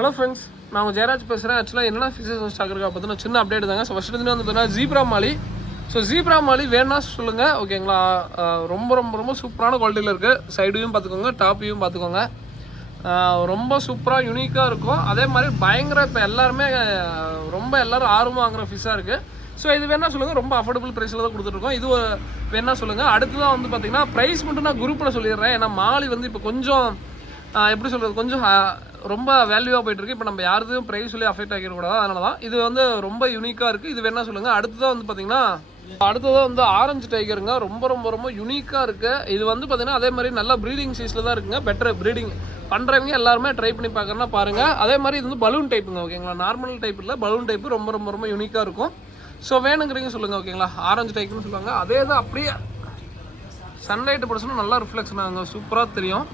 Hello friends, நான் உங்கள் ஜெயராஜ் பேசுகிறேன். ஆக்சுவலாக என்னென்ன ஃபீச்சர்ஸ் ஸ்டாக் இருக்கா பார்த்தீங்கன்னா சின்ன அப்டேட் தாங்க. ஸோ ஃபஸ்ட்டு வந்து பார்த்தீங்கன்னா ஜீப்ரா மாலி. ஸோ ஜீப்ரா மாலி வேணா சொல்லுங்கள், ஓகேங்களா. ரொம்ப ரொம்ப ரொம்ப சூப்பரான குவாலிட்டியில் இருக்குது. சைடையும் பார்த்துக்கோங்க, டாப்பையும் பார்த்துக்கோங்க. ரொம்ப சூப்பராக யூனிக்காக இருக்கும். அதே மாதிரி பயங்கர இப்போ எல்லாருமே ரொம்ப எல்லோரும் ஆர்வமாக வாங்குகிற ஃபிஷ்ஷாக இருக்குது. ஸோ இது வேணா சொல்லுங்கள், ரொம்ப அஃபோர்டபுள் ப்ரைஸில் தான் கொடுத்துட்ருக்கோம். இது வேணா சொல்லுங்கள். அடுத்ததான் வந்து பார்த்தீங்கன்னா ப்ரைஸ் மட்டும் நான் குரூப்பில் சொல்லிடுறேன். ஏன்னா மாலி வந்து இப்போ கொஞ்சம் எப்படி சொல்கிறது, கொஞ்சம் ரொம்ப வேல்யூவாக போயிட்டுருக்கு. இப்போ நம்ம யாருக்கும் ப்ரைஸ் சொல்லி அஃபெக்ட் ஆகிடக்கூடாது. அதனால தான் இது வந்து ரொம்ப யூனிக்காக இருக்குது. இது வேணா சொல்லுங்கள். அடுத்ததாக வந்து பார்த்தீங்கன்னா வந்து ஆரஞ்சு டைகருங்க. ரொம்ப ரொம்ப ரொம்ப யூனிக்காக இருக்குது. இது வந்து பார்த்தீங்கன்னா அதே மாதிரி நல்லா ப்ரீடிங் சைஸில் தான் இருக்குங்க. பெட்டர் ப்ரீடிங் பண்ணுறவங்க எல்லாருமே ட்ரை பண்ணி பார்க்குறேன்னா பாருங்கள். அதே மாதிரி இது வந்து பலூன் டைப்புங்க, ஓகேங்களா. நார்மல் டைப் இல்லை, பலூன் டைப்பு. ரொம்ப ரொம்ப ரொம்ப யூனிக்காக இருக்கும். ஸோ வேணுங்கிறீங்க சொல்லுங்கள், ஓகேங்களா. ஆரஞ்சு டைப்புன்னு சொல்லுவாங்க. அதே தான் அப்படியே சன்லைட்டு படுச்சுன்னா நல்லா ரிஃப்ளெக்ஷன் ஆகுங்க, சூப்பராக தெரியும்.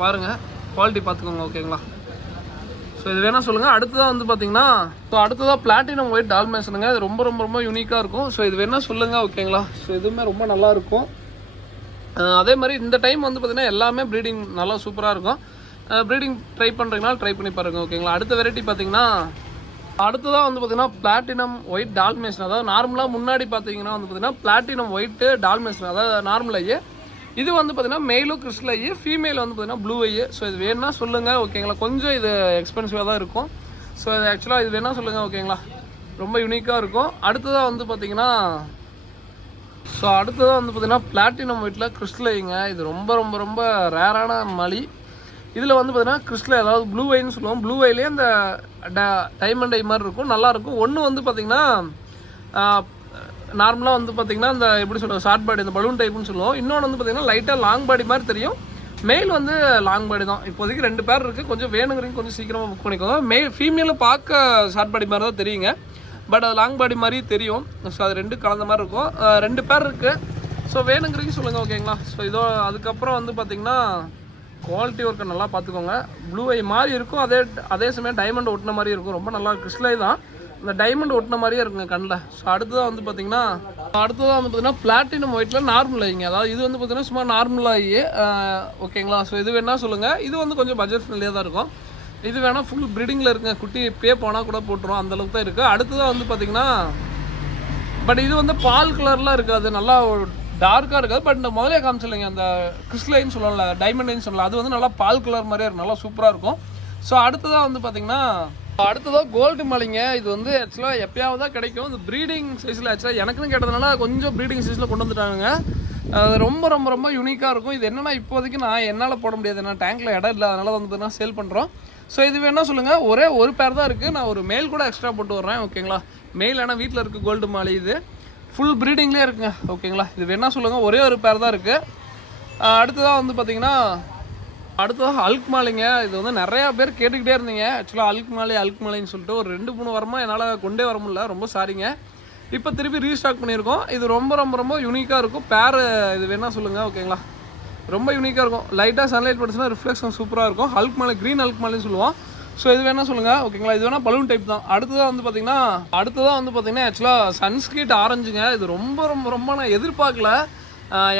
பாருங்கள், குவாலிட்டி பார்த்துக்கோங்க, ஓகேங்களா. ஸோ இது வேணால் சொல்லுங்கள். அடுத்ததாக வந்து பார்த்தீங்கன்னா அடுத்ததாக பிளாட்டினம் ஒயிட் டால்மேஷனுங்க. இது ரொம்ப ரொம்ப ரொம்ப யூனிக்காக இருக்கும். ஸோ இது வேணால் சொல்லுங்கள், ஓகேங்களா. ஸோ இதுவுமே ரொம்ப நல்லாயிருக்கும். அதே மாதிரி இந்த டைம் வந்து பார்த்திங்கன்னா எல்லாமே ப்ரீடிங் நல்லா சூப்பராக இருக்கும். ப்ரீடிங் ட்ரை பண்ணுறீங்கனால ட்ரை பண்ணி பாருங்கள், ஓகேங்களா. அடுத்த வெரைட்டி பார்த்திங்கன்னா அடுத்ததாக வந்து பார்த்திங்கன்னா பிளாட்டினம் ஒயிட் டால்மேஷன். அதாவது நார்மலாக முன்னாடி பார்த்தீங்கன்னா வந்து பார்த்திங்கன்னா பிளாட்டினம் ஒயிட்டு டால்மேஷன், அதாவது நார்மல் ஐயே. இது வந்து பார்த்தீங்கன்னா மெயிலும் கிறிஸ்டல் ஐ, ஃபீமேல் வந்து பார்த்தீங்கன்னா ப்ளூ ஐ. ஸோ இது வேணா சொல்லுங்கள், ஓகேங்களா. கொஞ்சம் இது எக்ஸ்பென்சிவாக தான் இருக்கும். ஸோ இது ஆக்சுவலாக இது வேணா சொல்லுங்கள், ஓகேங்களா. ரொம்ப யூனிக்காக இருக்கும். அடுத்ததாக வந்து பார்த்தீங்கன்னா பார்த்தீங்கன்னா பிளாட்டினம் ஒயிட்டில் கிறிஸ்டல் ஐங்க. இது ரொம்ப ரொம்ப ரொம்ப ரேரான மலி. இதில் வந்து பார்த்தீங்கன்னா கிறிஸ்டல், அதாவது ப்ளூ ஐன்னு சொல்லுவோம். ப்ளூ ஐலேயே இந்த டைமண்ட் ஐ மாதிரி இருக்கும், நல்லாயிருக்கும். ஒன்று வந்து பார்த்திங்கன்னா நார்மலாக வந்து பார்த்திங்கன்னா இந்த எப்படி சொல்கிறது, ஷார்ட் பாடி, இந்த பலூன் டைப்புன்னு சொல்லுவோம். இன்னொன்று வந்து பார்த்திங்கன்னா லைட்டாக லாங் பாடி மாதிரி தெரியும். மெயில் வந்து லாங் பாடி தான். இப்போதைக்கு 2 பேர் இருக்குது. கொஞ்சம் வேணுங்கிறீங்க கொஞ்சம் சீக்கிரமாக புக் பண்ணிக்கோங்க. ஃபீமேலில் பார்க்க ஷார்ட் பாடி மாதிரி தான் தெரியுங்க, பட் அது லாங் பாடி மாதிரி தெரியும். ஸோ அது 2 கலந்த மாதிரி இருக்கும். 2 பேர் இருக்குது. ஸோ வேணுங்கிறீங்க சொல்லுங்கள், ஓகேங்களா. ஸோ இதோ அதுக்கப்புறம் வந்து பார்த்திங்கன்னா குவாலிட்டி ஒர்க்கை நல்லா பார்த்துக்கோங்க. ப்ளூ ஐ மாதிரி இருக்கும், அதே சமயம் டைமண்ட் ஒட்டின மாதிரி இருக்கும். ரொம்ப நல்லா கிறிஸ்டல் ஐ தான், இந்த டைமண்ட் ஒட்டின மாதிரியே இருக்குங்க கண்ணில். ஸோ அடுத்ததாக வந்து பார்த்தீங்கன்னா பிளாட்டினம் ஒயிட்டில் நார்மல் ஐங்க. அதாவது இது வந்து பார்த்தீங்கன்னா சும்மா நார்மல் ஆகி, ஓகேங்களா. ஸோ இது வேணால் சொல்லுங்கள். இது வந்து கொஞ்சம் பட்ஜெட் ஃப்ரெண்ட்லியாக தான் இருக்கும். இது வேணால் ஃபுல் ப்ரீடிங்கில் இருக்குங்க. குட்டி பே போனால் கூட போட்டுரும், அந்தளவுக்கு தான் இருக்குது. அடுத்ததாக வந்து பார்த்தீங்கன்னா பட் இது வந்து பால் கலர்லாம் இருக்காது, நல்லா டார்க்காக இருக்காது. பட் இந்த முதலே காமிச்சில்லைங்க, அந்த கிறிஸ்டலைன்னு சொல்லல, டைமண்ட்னு சொல்லலாம், அது வந்து நல்லா பால் கலர் மாதிரியே இருக்கும், நல்லா சூப்பராக இருக்கும். ஸோ அடுத்ததாக வந்து பார்த்தீங்கன்னா கோல்டு மலைங்க. இது வந்து ஆக்சுவலாக எப்பயாவது தான் கிடைக்கும். இந்த ப்ரீடிங் சைஸில் ஆக்சுவலாக எனக்குன்னு கேட்டதுனால கொஞ்சம் ப்ரீடிங் சைஸில் கொண்டு வந்துட்டாங்க. ரொம்ப ரொம்ப ரொம்ப யூனிக்காக இருக்கும். இது என்னென்னா இப்போதைக்கு நான் என்னால் போட முடியாது, ஏன்னா டேங்க்கில் இடம் இல்லை, அதனால வந்து பார்த்தீங்கன்னா சேல் பண்ணுறோம். ஸோ இது வேணால் சொல்லுங்கள். ஒரே ஒரு பேர் தான் இருக்குது. நான் ஒரு மெயில் கூட எக்ஸ்ட்ரா போட்டு வர்றேன், ஓகேங்களா. மெயில் ஆனால் வீட்டில் இருக்குது கோல்டு மாலி. இது ஃபுல் ப்ரீடிங்லேயே இருக்குங்க, ஓகேங்களா. இது வேணால் சொல்லுங்கள். ஒரே ஒரு பேர் தான் இருக்குது. அடுத்ததாக வந்து பார்த்திங்கன்னா அல்க் மாலிங்க. இது வந்து நிறையா பேர் கேட்டுக்கிட்டே இருந்தீங்க. ஆக்சுவலாக அல்க் மாலின்னு சொல்லிட்டு ஒரு 2-3 வாரமாக என்னால் கொண்டே வர முடியல, ரொம்ப சாரிங்க. இப்போ திருப்பி ரீஸ்டாக் பண்ணியிருக்கோம். இது ரொம்ப ரொம்ப ரொம்ப யூனிக்காக இருக்கும். பேர் இது வேணால் சொல்லுங்கள், ஓகேங்களா. ரொம்ப யூனிக்காக இருக்கும். லைட்டாக சன்லைட் படுச்சுன்னா ரிஃப்ளெக்ஷன் சூப்பராக இருக்கும். அல்க் மாலி, க்ரீன் அல்க் மாலின்னு சொல்லுவோம். ஸோ இது வேணால் சொல்லுங்கள், ஓகேங்களா. இது வேணால் பலூன் டைப் தான். அடுத்ததாக வந்து பார்த்தீங்கன்னா ஆக்சுவலாக சன்ஸ்கிரீட் ஆரஞ்சுங்க. இது ரொம்ப ரொம்ப ரொம்ப நான் எதிர்பார்க்கல.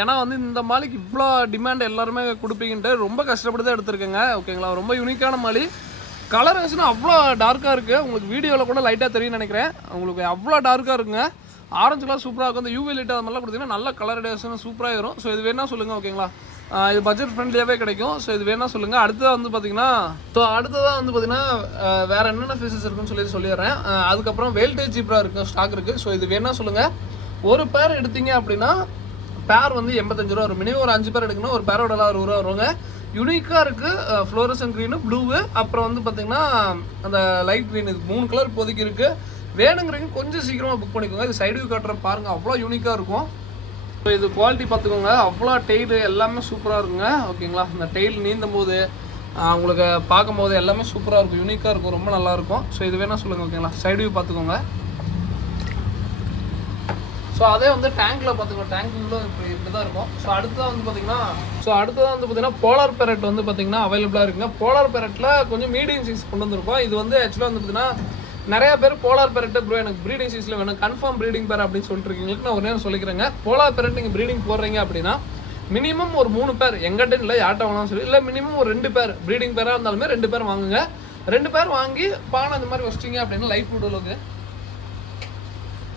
ஏன்னா வந்து இந்த மாலிக்கு இவ்வளோ டிமாண்ட் எல்லாருமே கொடுப்பீங்கன்ட்டு ரொம்ப கஷ்டப்பட்டு தான் எடுத்துருக்கேங்க, ஓகேங்களா. ரொம்ப யூனிக்கான மாலி. கலர் வேஸ்னா அவ்வளோ டார்க்காக இருக்குது. உங்களுக்கு வீடியோவில் கூட லைட்டாக தெரியும்னு நினைக்கிறேன். உங்களுக்கு அவ்வளோ டார்க்காக இருக்குங்க. ஆரஞ்சுலாம் சூப்பராக இருக்கும். இந்த யூவி லைட் அது மாதிரிலாம் கொடுத்தீங்கன்னா நல்ல கலர் டேஷன் சூப்பராக வரும். ஸோ இது வேணால் சொல்லுங்கள், ஓகேங்களா. இது பட்ஜெட் ஃப்ரெண்ட்லியாகவே கிடைக்கும். ஸோ இது வேணால் சொல்லுங்கள். அடுத்ததாக வந்து பார்த்தீங்கன்னா வேறு என்னென்ன ஃபீச்சர்ஸ் இருக்குன்னு சொல்லிடுறேன். அதுக்கப்புறம் வேல்டேஜ் ஜீப்ரா இருக்குது, ஸ்டாக் இருக்குது. ஸோ இது வேணால் சொல்லுங்கள். ஒரு பேர் எடுத்தீங்க அப்படின்னா பேர் வந்து 85 ரூபா வரும். மினிமம் ஒரு 5 பேர் எடுக்கணும். ஒரு பேரோட 60 ரூபா வருவாங்க. யூனிக்காக இருக்குது. ஃப்ளோரசன் க்ரீனு, ப்ளூவு, அப்புறம் வந்து பார்த்திங்கன்னா அந்த லைட் க்ரீன். இது 3 கலர் இப்போதைக்கு இருக்குது. வேணுங்கிறீங்க கொஞ்சம் சீக்கிரமாக புக் பண்ணிக்கோங்க. இது சைடு வியூ காட்டுற பாருங்கள், அவ்வளோ யூனிக்காக இருக்கும். ஸோ இது குவாலிட்டி பார்த்துக்கோங்க. அவ்வளோ டெய்லு எல்லாமே சூப்பராக இருக்குங்க, ஓகேங்களா. இந்த டெய்ல் நீந்தும் போது உங்களுக்கு பார்க்கும் போது எல்லாமே சூப்பராக இருக்கும், யூனிக்காக இருக்கும், ரொம்ப நல்லாயிருக்கும். ஸோ இது வேணால் சொல்லுங்கள், ஓகேங்களா. சைடு வியூ பார்த்துக்கோங்க. ஸோ அதே வந்து டேங்க்கில் பார்த்துக்கோங்க. டேங்க்கில் இப்படி தான் இருக்கும். ஸோ அடுத்ததாக வந்து பார்த்தீங்கன்னா போலார் பேரட் வந்து பார்த்தீங்கன்னா அவைலபிளாக இருக்குங்க. போலார் பேரட்டில் கொஞ்சம் மீடியம் சைஸ் கொண்டு வந்திருக்கோம். இது வந்து ஆக்சுவலாக வந்து பார்த்தீங்கன்னா நிறைய பேர் போலார் பேரட்டு ப்ரோ எனக்கு ப்ரீடிங் சைஸில் வேணும், கன்ஃபார்ம் ப்ரீடிங் பேர் அப்படின்னு சொல்லிட்டு இருக்கீங்களுக்கு நான் ஒரு நேரம் சொல்லிக்கிறேங்க. போலார் பேரட் நீங்கள் ப்ரீடிங் போடுறீங்க அப்படின்னா மினிமம் ஒரு 3 பேர் எங்கிட்ட இல்லை, யார்ட்ட வேணாலும் சொல்லி இல்லை, மினிமம் ஒரு 2 பேர் ப்ரீடிங் பேராக இருந்தாலுமே 2 பேர் வாங்குங்க. 2 பேர் வாங்கி பானை இந்த மாதிரி வச்சிட்டிங்க அப்படின்னா லைட் ஃபுட்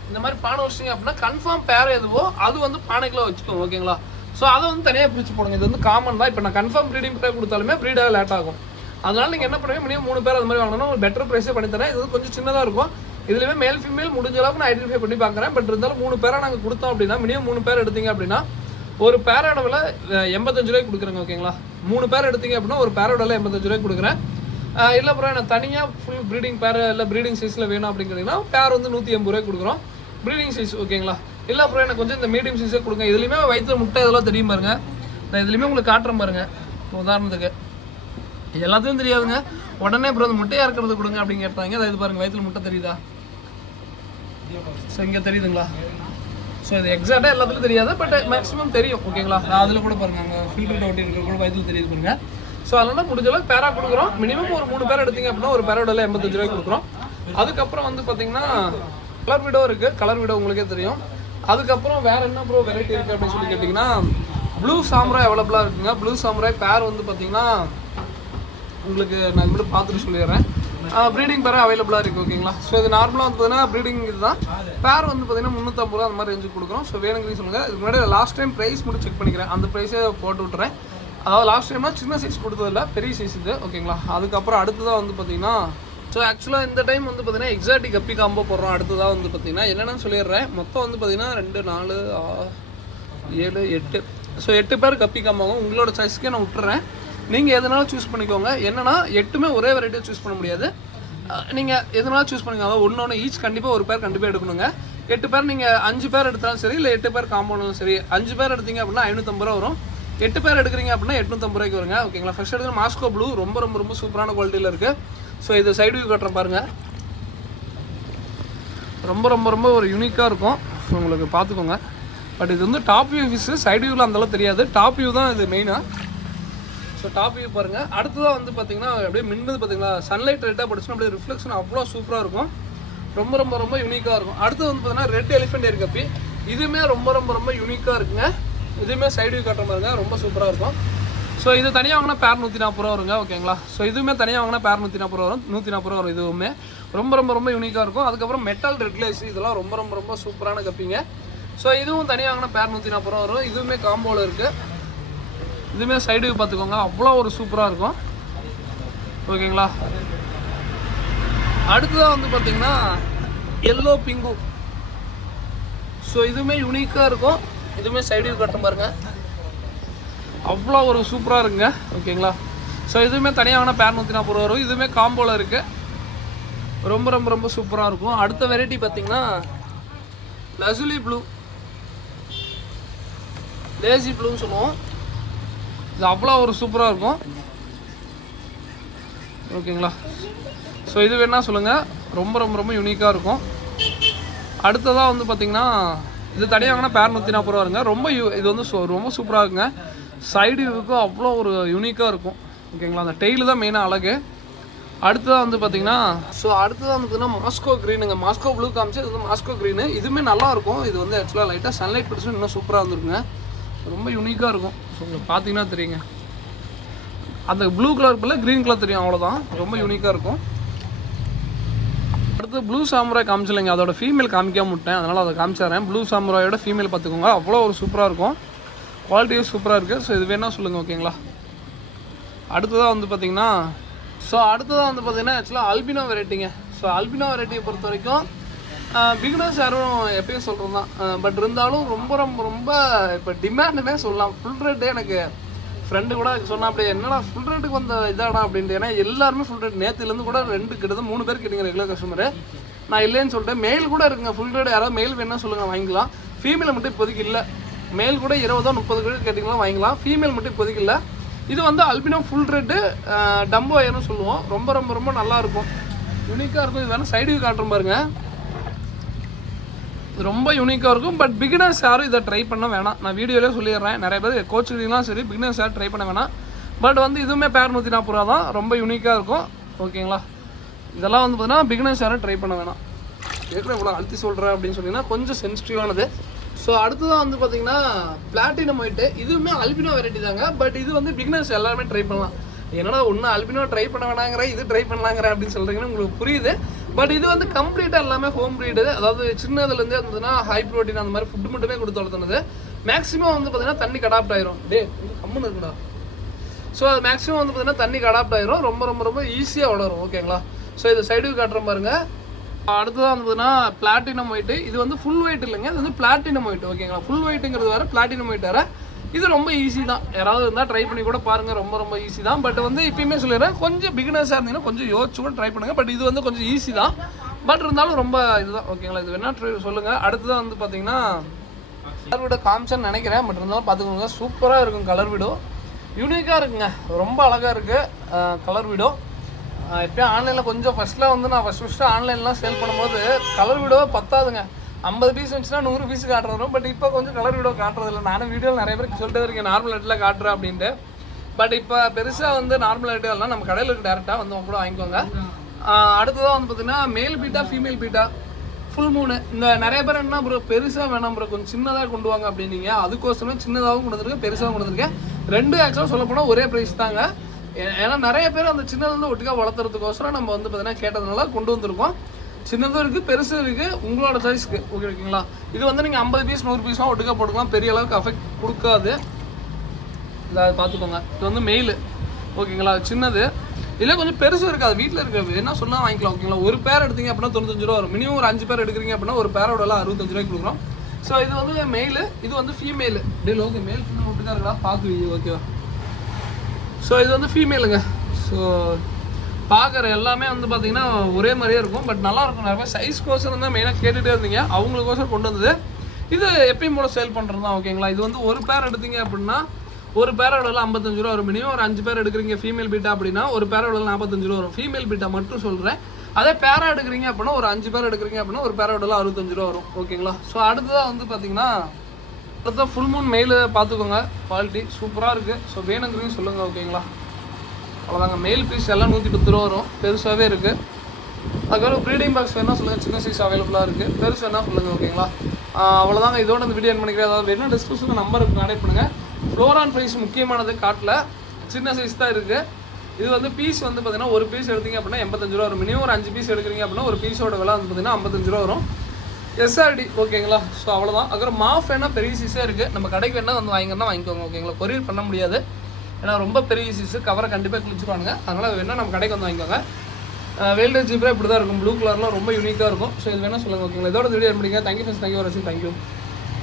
இந்த மாதிரி பானை வச்சிட்டிங்க அப்படின்னா கன்ஃபார்ம் பேர் எதுவோ அது வந்து பானைக்குள்ள வச்சுக்கோங்க ஓகேங்களா. ஸோ அதை வந்து தனியாக பிரித்து போடுங்க. இது வந்து காமன் தான். இப்போ நான் கன்ஃபார்ம் ப்ரீடிங் பேர் கொடுத்தாலுமே ப்ரீடாக லேட் ஆகும். அதனால நீங்கள் என்ன பண்ணுவீங்க, மினிமம் 3 பேர் அது மாதிரி வாங்கினா ஒரு பெட்டர் ப்ரைஸே பண்ணி தரேன். இது வந்து கொஞ்சம் சின்னதாக இருக்கும். இதுலேயுமே மேல் ஃபீமேல் முடிஞ்ச அளவுக்கு நான் ஐடென்டிஃபை பண்ணி பார்க்குறேன். பட் இருந்தாலும் 3 பேராக நாங்கள் கொடுத்தோம் அப்படின்னா மினிமம் 3 பேர் எடுத்தீங்க அப்படின்னா ஒரு பேரோட விலை 85 ரூபாய்க்கு கொடுக்குறேங்க ஓகேங்களா. 3 பேர் எடுத்தீங்க அப்படின்னா ஒரு பேரோட விலை 85 ரூபாய்க்கு கொடுக்குறேன். இல்லை அப்புறம் நான் தனியாக ஃபுல் ப்ரீடிங் பேர் இல்லை ப்ரீடிங் சைஸில் வேணும் அப்படிங்கிறீங்கன்னா பேர் வந்து 180 ரூபாய்க்கு கொடுக்குறோம் ப்ரீடிங் சைஸ் ஓகேங்களா. இல்லை அப்புறம் எனக்கு கொஞ்சம் இந்த மீடியம் சைஸே கொடுங்க. இதுலேயுமே வயிற்று முட்டை இதெல்லாம் தெரியும் பாருங்க. நான் இதுலேயுமே உங்களுக்கு காட்டுறேன் பாருங்க. உதாரணத்துக்கு எல்லாத்தையும் தெரியாதுங்க. உடனே அப்புறம் அந்த முட்டையாக இருக்கிறது கொடுங்க அப்படின்னு கேட்டாங்க. அதாவது பாருங்க வயிற்றுல முட்டை தெரியுதா? ஸோ இங்கே தெரியுதுங்களா? ஸோ இது எக்ஸாக்டாக எல்லாத்துலையும் தெரியாது, பட் மேக்ஸிமம் தெரியும் ஓகேங்களா. அதில் கூட பாருங்க அங்கே ஃபில்டர் ஒட்டி இருக்கிற கூட வயிற்றுல தெரியுது பாருங்க. ஸோ அதனால முடிஞ்ச அளவுக்கு பேரா கொடுக்குறோம். மினிமம் ஒரு 3 பேர் எடுத்தீங்க அப்படின்னா ஒரு பேரோட 85 ரூபாய்க்கு கொடுக்குறோம். அதுக்கப்புறம் வந்து பார்த்தீங்கன்னா கலர் வீடோ இருக்குது. கலர் வீடோ உங்களுக்கே தெரியும். அதுக்கப்புறம் வேறு என்ன ப்ரோ வெரைட்டி இருக்குது அப்படின்னு சொல்லி கேட்டிங்கன்னா ப்ளூ சாம்ராய் அவைலபிளாக இருக்குங்க. ப்ளூ சாம்ராய் பேர் வந்து பார்த்தீங்கன்னா உங்களுக்கு நான் இது மட்டும் பார்த்துட்டு சொல்லிடுறேன். ப்ரீடிங் பேர் அவைலபிளாக இருக்குது ஓகேங்களா. ஸோ இது நார்மலாக வந்து பார்த்தீங்கன்னா ப்ரீடிங் இதுதான். பேர் வந்து பார்த்தீங்கன்னா 350 ரூபா அந்த மாதிரி ரேஞ்சு கொடுக்குறோம். ஸோ வேணுங்கிறீங்க சொல்லுங்கள். இதுக்கு முன்னாடி லாஸ்ட் டைம் ப்ரைஸ் மட்டும் செக் பண்ணிக்கிறேன். அந்த ப்ரைஸே போட்டு விட்டுறேன். அதாவது லாஸ்ட் டைம்னா சின்ன சைஸ் கொடுத்ததில்ல, பெரிய சைஸ் இது ஓகேங்களா. அதுக்கப்புறம் அடுத்ததாக வந்து பார்த்தீங்கன்னா ஸோ ஆக்சுவலாக இந்த டைம் வந்து பார்த்தீங்கன்னா எக்ஸாட்டிக் கப்பி காம்போ போடுறோம். அடுத்ததாக வந்து பார்த்தீங்கன்னா என்னென்னு சொல்லிடுறேன். மொத்தம் வந்து பார்த்தீங்கன்னா 2 4 6 7 8 ஸோ 8 பேர் கப்பி காம்பாவும் உங்களோட சாய்ஸ்க்கே நான் விட்டுறேன். நீங்கள் எதனாலும் சூஸ் பண்ணிக்கோங்க. என்னன்னா 8மே ஒரே வெரைட்டியாக சூஸ் பண்ண முடியாது. நீங்கள் எதனாலும் சூஸ் பண்ணிக்கோங்க. அதாவது ஒன்று ஈச் கண்டிப்பாக ஒரு பேர் கண்டிப்பாக எடுக்கணுங்க. 8 பேர் நீங்கள் 5 பேர் எடுத்தாலும் சரி, இல்லை 8 பேர் காம்போனாலும் சரி. 5 பேர் எடுத்தீங்க அப்படின்னா 550 ரூபா வரும். 8 பேர் எடுக்கிறீங்க அப்படின்னா 850 ரூபாய்க்கு வருங்க ஓகேங்களா. ஃபர்ஸ்ட் எடுத்து மாஸ்கோ ப்ளூ ரொம்ப ரொம்ப ரொம்ப சூப்பரான குவாலிட்டியில் இருக்குது. ஸோ இது சைடு வியூ காட்டுறேன் பாருங்கள். ரொம்ப ரொம்ப ரொம்ப ஒரு யூனிக்காக இருக்கும். ஸோ உங்களுக்கு பார்த்துக்கோங்க. பட் இது வந்து டாப் வியூ ஃபிஷ்ஷு. சைடு வியூவில் அந்தளவு தெரியாது. டாப் வியூ தான் இது மெயினாக. ஸோ டாப் வியூ பாருங்கள். அடுத்ததாக வந்து பார்த்தீங்கன்னா அப்படியே மின்னது பார்த்தீங்களா, சன்லைட் ரெட்டாக படிச்சுன்னா அப்படியே ரிஃப்ளெக்ஷன் அவ்வளோ சூப்பராக இருக்கும். ரொம்ப ரொம்ப ரொம்ப யூனிக்காக இருக்கும். அடுத்து வந்து பார்த்தீங்கன்னா ரெட் எலிஃபென்ட் ஏர் கப்பி. இதுவுமே ரொம்ப ரொம்ப ரொம்ப யூனிக்காக இருக்குங்க. இதுவுமே சைடு வியூ காட்டுற பாருங்க. ரொம்ப சூப்பராக இருக்கும். ஸோ இது தனியாக வாங்கினா பேர் 140 ரூபா வருங்க ஓகேங்களா. ஸோ இதுவுமே தனியாக வாங்கினா பேர் 140 ரூபா வரும். 140 ரூபா வரும். இதுவுமே ரொம்ப ரொம்ப ரொம்ப யூனிக்காக இருக்கும். அதுக்கப்புறம் மெட்டல் ரெட்லேஸ் இதெல்லாம் ரொம்ப ரொம்ப ரொம்ப சூப்பரான கப்பிங்க. ஸோ இதுவும் தனியாக வாங்கினா பேர் 140 ரூபா வரும். இதுவுமே காம்போவில் இருக்குது. இதுவுமே சைடு வியூ பார்த்துக்கோங்க. அவ்வளோ ஒரு சூப்பராக இருக்கும் ஓகேங்களா. அடுத்ததாக வந்து பார்த்தீங்கன்னா எல்லோ பிங்கு. ஸோ இதுவுமே யூனிக்காக இருக்கும். இதுவுமே சைடு வியூ கட்டும் பாருங்க. அவ்வளோ ஒரு சூப்பராக இருக்குங்க ஓகேங்களா. ஸோ இதுவுமே தனியாக வேணால் பேர் 140 ரூபா வரும். இதுவுமே காம்போவில் இருக்குது. ரொம்ப ரொம்ப ரொம்ப சூப்பராக இருக்கும். அடுத்த வெரைட்டி பார்த்தீங்கன்னா லசுலி ப்ளூ, லேசி ப்ளூன்னு சொல்லுவோம். இது அவ்வளோ ஒரு சூப்பராக இருக்கும் ஓகேங்களா. ஸோ இது வேணால் சொல்லுங்கள். ரொம்ப ரொம்ப ரொம்ப யூனிக்காக இருக்கும். அடுத்ததாக வந்து பார்த்திங்கன்னா இது தனியாக வாங்கினா பேர் 140 ரூபா வருங்க. ரொம்ப இது வந்து ரொம்ப சூப்பராக இருக்குங்க. சைடு வியூக்கும் அவ்வளோ ஒரு யூனிக்காக இருக்கும் ஓகேங்களா. அந்த டெய்லு தான் மெயினாக அழகு. அடுத்ததாக வந்து பார்த்தீங்கன்னா அடுத்ததாக வந்து பார்த்தீங்கன்னா மாஸ்கோ க்ரீனுங்க. மாஸ்கோ ப்ளூ காமிச்சு இது வந்து மாஸ்கோ க்ரீனு. இதுவுமே நல்லாயிருக்கும். இது வந்து ஆக்சுவலாக லைட்டாக சன்லைட் பிடிச்சி இன்னும் சூப்பராக வந்துருக்குங்க. ரொம்ப யூனிக்காக இருக்கும். ஸோ உங்களுக்கு பார்த்தீங்கன்னா தெரியுங்க. அந்த ப்ளூ கலர் பிள்ளை க்ரீன் கலர் தெரியும், அவ்வளோதான். ரொம்ப யூனிக்காக இருக்கும். அடுத்து ப்ளூ சாமுராய் காமிச்சில்லைங்க. அதோட ஃபீமேல் காமிக்காம விட்டேன், அதனால் அதை காமிச்சிடுறேன். ப்ளூ சாமுராயோட ஃபீமேல் பார்த்துக்கோங்க. அவ்வளோ ஒரு சூப்பராக இருக்கும். குவாலிட்டியும் சூப்பராக இருக்குது. ஸோ இது வேணால் சொல்லுங்கள் ஓகேங்களா. அடுத்ததாக வந்து பார்த்தீங்கன்னா ஆக்சுவலாக அல்பினோ வெரைட்டிங்க. ஸோ அல்பினோ வெரைட்டியை பொறுத்த வரைக்கும் பிகினர்ஸ் யாரும் எப்பயும் சொல்கிறது தான். பட் இருந்தாலும் ரொம்ப ரொம்ப ரொம்ப இப்போ டிமாண்டுமே சொல்லலாம். ஃபுல் ரேட்டு எனக்கு ஃப்ரெண்டு கூட சொன்னால் அப்படியே என்னடா ஃபுல் ரேட்டுக்கு வந்த இதாடா அப்படின்ட்டு. ஏன்னா எல்லாருமே ஃபுல் ரேட் நேற்றுலேருந்து கூட 3 பேர் கேட்டிங்க ரெகுலர் கஸ்டமரு. நான் இல்லைன்னு சொல்லிட்டேன். மெயில் கூட இருக்குங்க ஃபுல் ரேட். யாராவது மெயில் வேணால் சொல்லுங்கள், வாங்கிக்கலாம். ஃபீமேல் மட்டும் இப்போதைக்கு இல்லை. மேல் கூட 20 30 கூட கேட்டிங்களா வாங்கிக்கலாம். ஃபீமேல் மட்டும் இப்போதைக்கு இல்லை. இது வந்து அல்பினோ ஃபுல் ரேட்டு டம்போ ஏன்னு சொல்லுவோம். ரொம்ப ரொம்ப ரொம்ப நல்லாயிருக்கும், யூனிக்காக இருக்கும். இது வேணால் சைடு வியூ காட்டுறோம் பாருங்க. ரொம்ப யூனிக்காக இருக்கும். பட் பிகினர்ஸ் யாரும் இதை ட்ரை பண்ண வேணாம். நான் வீடியோலேயே சொல்லிடுறேன். நிறைய பேர் கோச்சுக்கிட்டீங்களாம் சரி, பிகினர்ஸ் யாரும் ட்ரை பண்ண வேணாம். பட் வந்து இதுவுமே பேர் 140 ரூபா தான். ரொம்ப யூனிக்காக இருக்கும் ஓகேங்களா. இதெல்லாம் வந்து பார்த்தீங்கன்னா பிகினர்ஸ் யாரும் ட்ரை பண்ண வேணாம். ஏற்கனவே இவ்வளோ அழுத்தி சொல்கிறேன் அப்படின்னு சொன்னீங்கன்னா கொஞ்சம் சென்சிட்டிவானது. ஸோ அடுத்ததான் வந்து பார்த்தீங்கன்னா பிளாட்டினம் ஒயிட்டு. இதுவுமே அல்பினோ வெரைட்டி தாங்க. பட் இது வந்து பிகினர்ஸ் எல்லாருமே ட்ரை பண்ணலாம். என்னடா ஒன்று அல்பினோ ட்ரை பண்ண வேணாங்கிற இது ட்ரை பண்ணலாங்கிற அப்படின்னு சொல்கிறீங்கன்னு உங்களுக்கு புரியுது. பட் இது வந்து கம்ப்ளீட்டாக எல்லாமே ஹோம் ப்ரீடு, அதாவது சின்னதுலேருந்து இருந்ததுன்னா ஹை ப்ரோட்டீன் அந்த மாதிரி ஃபுட்டு மட்டுமே கொடுத்து வளர்த்துனது. மேக்ஸிமம் வந்து பார்த்தீங்கன்னா தண்ணிக்கு அடாப்ட் ஆயிரும். கம்முன்னு இருக்குடா. ஸோ அது மேக்ஸிமம் வந்து பார்த்தீங்கன்னா தண்ணிக்கு அடாப்ட் ஆயிரும், ரொம்ப ரொம்ப ரொம்ப ஈஸியாக வளரும். ஓகேங்களா? ஸோ இது சைடு காட்டுற பாருங்க. அடுத்ததான் வந்ததுன்னா பிளாட்டினம் ஒயிட். இது வந்து ஃபுல் ஒயிட் இல்லைங்க, இது வந்து பிளாட்டினம் ஒயிட். ஓகேங்களா? ஃபுல் ஒயிட்டுங்கிறது வேறு, பிளாட்டினம் ஒயிட் வேறு. இது ரொம்ப ஈஸி தான், யாராவது இருந்தால் ட்ரை பண்ணி கூட பாருங்கள், ரொம்ப ரொம்ப ஈஸி தான். பட் வந்து இப்பயுமே சொல்லிடுறேன், கொஞ்சம் பிகினர்ஸாக இருந்தீங்கன்னா கொஞ்சம் யோசிச்சு கூட ட்ரை பண்ணுங்கள். பட் இது வந்து கொஞ்சம் ஈஸி தான், பட் இருந்தாலும் ரொம்ப இதுதான். ஓகேங்களா? இது வேணா ட்ரை சொல்லுங்கள். அடுத்ததான் வந்து பார்த்தீங்கன்னா கலர் வீடோ காமிச்சேன்னு நினைக்கிறேன், பட் இருந்தாலும் பார்த்துக்கோங்க, சூப்பராக இருக்கும். கலர் வீடோ யூனிக்காக இருக்குங்க, ரொம்ப அழகாக இருக்குது கலர் வீடோ. எப்போயும் ஆன்லைனில் கொஞ்சம் ஃபஸ்ட்டில் வந்து நான் ஃபஸ்ட்டு ஆன்லைன்லாம் சேல் பண்ணும்போது கலர் வீடியோ பத்தாதுங்க, 50 பீஸ் வந்துச்சுன்னா 100 பீஸ் காட்டுறோம். பட் இப்போ கொஞ்சம் கலர் வீடியோ காட்டுறதில்ல. நானும் வீடியோவில் நிறைய பேருக்கு சொல்லிட்டு இருக்கேன் நார்மல் லைட்டில் காட்டுறேன் அப்படின்ட்டு. பட் இப்போ பெருசாக வந்து நார்மல் லைட்டு எல்லாம் நம்ம கடையில் இருக்க டேரெக்டாக வந்து கூட வாங்கிக்கோங்க. அடுத்ததாக வந்து பார்த்தீங்கன்னா மேல் பீட்டா ஃபீமேல் பீட்டா ஃபுல் மூணு. இந்த நிறைய பேர் என்ன ப்ரோ பெருசாக வேணாம் ப்ரோ கொஞ்சம் சின்னதாக கொண்டு வாங்க அப்படின்னீங்க, அதுக்கோசரம் சின்னதாகவும் கொண்டு வந்திருக்கேன், பெருசாகவும் கொண்டு வந்திருக்கேன். ரெண்டு ஆக்சுவலாக சொல்ல போனால் ஒரே ப்ரைஸ் தாங்க. ஏன்னா நிறைய பேர் அந்த சின்னதுலேருந்து ஒட்டுக்காக வளர்த்துறதுக்கோசரம் நம்ம வந்து பார்த்தீங்கன்னா கேட்டதுனால கொண்டு வந்திருக்கோம். சின்னதும் இருக்குது பெருசும் இருக்குது, உங்களோட சாய்ஸ்க்கு. ஓகேங்களா? இது வந்து நீங்கள் 50 பீஸ் 100 பீஸ்லாம் ஒட்டுக்காக போட்டுக்கலாம், பெரிய அளவுக்கு அஃபெக்ட் கொடுக்காது. இதை பார்த்துக்கோங்க. இது வந்து மெயில். ஓகேங்களா? சின்னது இல்லை கொஞ்சம் பெருசும் இருக்காது, வீட்டில் இருக்க என்ன சொன்னால் வாங்கிக்கலாம். ஓகேங்களா? ஒரு பேர் எடுத்தீங்க அப்படின்னா 95 ரூபா வரும். மினிமம் ஒரு 5 பேர் எடுக்கிறீங்க அப்படின்னா ஒரு பேரோட எல்லாம் 65 ரூபாய்க்கு கொடுக்குறோம். ஸோ இது வந்து மெயில், இது வந்து ஃபீமேல். டேல் ஓகே மேல் ஃபீமேல் ஒட்டுக்காக இருக்கா பார்த்து ஓகேவா? ஸோ இது வந்து ஃபீமேலுங்க. ஸோ பார்க்குற எல்லாமே வந்து பார்த்தீங்கன்னா ஒரே மாதிரியே இருக்கும், பட் நல்லாயிருக்கும். நிறைய சைஸ் கோசரம் தான் மெயினாக கேட்டுகிட்டே இருந்தீங்க, அவங்களுக்கோசரம் கொண்டு வந்தது. இது எப்பயும் போல சேல் பண்ணுறது தான். ஓகேங்களா? இது வந்து ஒரு பேர் எடுத்தீங்க அப்படின்னா ஒரு பேரோட 55 ரூபா வரும். மினிமம் ஒரு 5 பேர் எடுக்கிறீங்க ஃபீமேல் பீட்டா அப்படின்னா ஒரு பேரோட 45 ரூபா வரும். ஃபீமேல் பீட்டா மட்டும் சொல்கிறேன். அதே பேரா எடுக்கிறீங்க அப்படின்னா ஒரு 5 பேர் எடுக்கிறீங்க அப்படின்னா ஒரு பேரோட 65 ரூபா வரும். ஓகேங்களா? ஸோ அடுத்ததாக வந்து பார்த்தீங்கன்னா அடுத்த ஃபுல் மூன் மெயில் பார்த்துக்கோங்க, குவாலிட்டி சூப்பராக இருக்குது. ஸோ வேணுங்கிறதையும் சொல்லுங்கள். ஓகேங்களா? அவ்வளோதாங்க. மெயில் பீஸ் எல்லாம் 110 ரூபா வரும், பெருசாகவே இருக்குது. அதுக்கப்புறம் ப்ரீடிங் பாக்ஸ் வேணால் சொல்லுங்கள், சின்ன சைஸ் அவைலபிளாக இருக்குது, பெருசு வேணால் சொல்லுங்கள். ஓகேங்களா? அவ்வளோதாங்க. இதோட அந்த வீடியோ என் பண்ணிக்கிறேன். அதாவது வேணால் டிஸ்கிரிப்ஷனில் நம்பருக்கு கான்டெக்ட் பண்ணுங்கள். ஃப்ளோரான் ப்ரைஸ் முக்கியமானது காட்டில் சின்ன சைஸ் தான் இருக்குது. இது வந்து பீஸ் வந்து பார்த்தீங்கன்னா ஒரு பீஸ் எடுத்தீங்க அப்படின்னா 85 ரூபா வரும். மினிமம் ஒரு 5 பீஸ் எடுக்கிறீங்க அப்படின்னா ஒரு பீஸோட விலை வந்து பார்த்தீங்கன்னா 55 ரூபா வரும். எஸ்ஆர்டி. ஓகேங்களா? ஸோ அவ்வளோதான். அதுக்கப்புறம் மாஃப் வேணால் பெரிய சீஸாக இருக்குது, நம்ம கடைக்கு வேணால் வந்து வாங்கிக்கோங்க. ஓகேங்களா? கொரியர் பண்ண முடியாது, ஏன்னா ரொம்ப பெரிய சீஸு, கவரை கண்டிப்பாக கிழிச்சிருவாங்க. அதனால் வேணால் நம்ம கடைக்கு வந்து வாங்கிக்கோங்க. வேல்டு ஜீப்ரா இப்படி தான் இருக்கும், ப்ளூ கலர்லாம் ரொம்ப யூனிக்காக இருக்கும். ஸோ இது வேணால் சொல்லுங்கள். ஓகேங்களா? இதோட வீடியோ முடிங்க. தேங்க்யூ ஃப்ரெண்ட்ஸ், தேங்க்யூ ஃபார் வாட்சிங். தேங்க்யூ.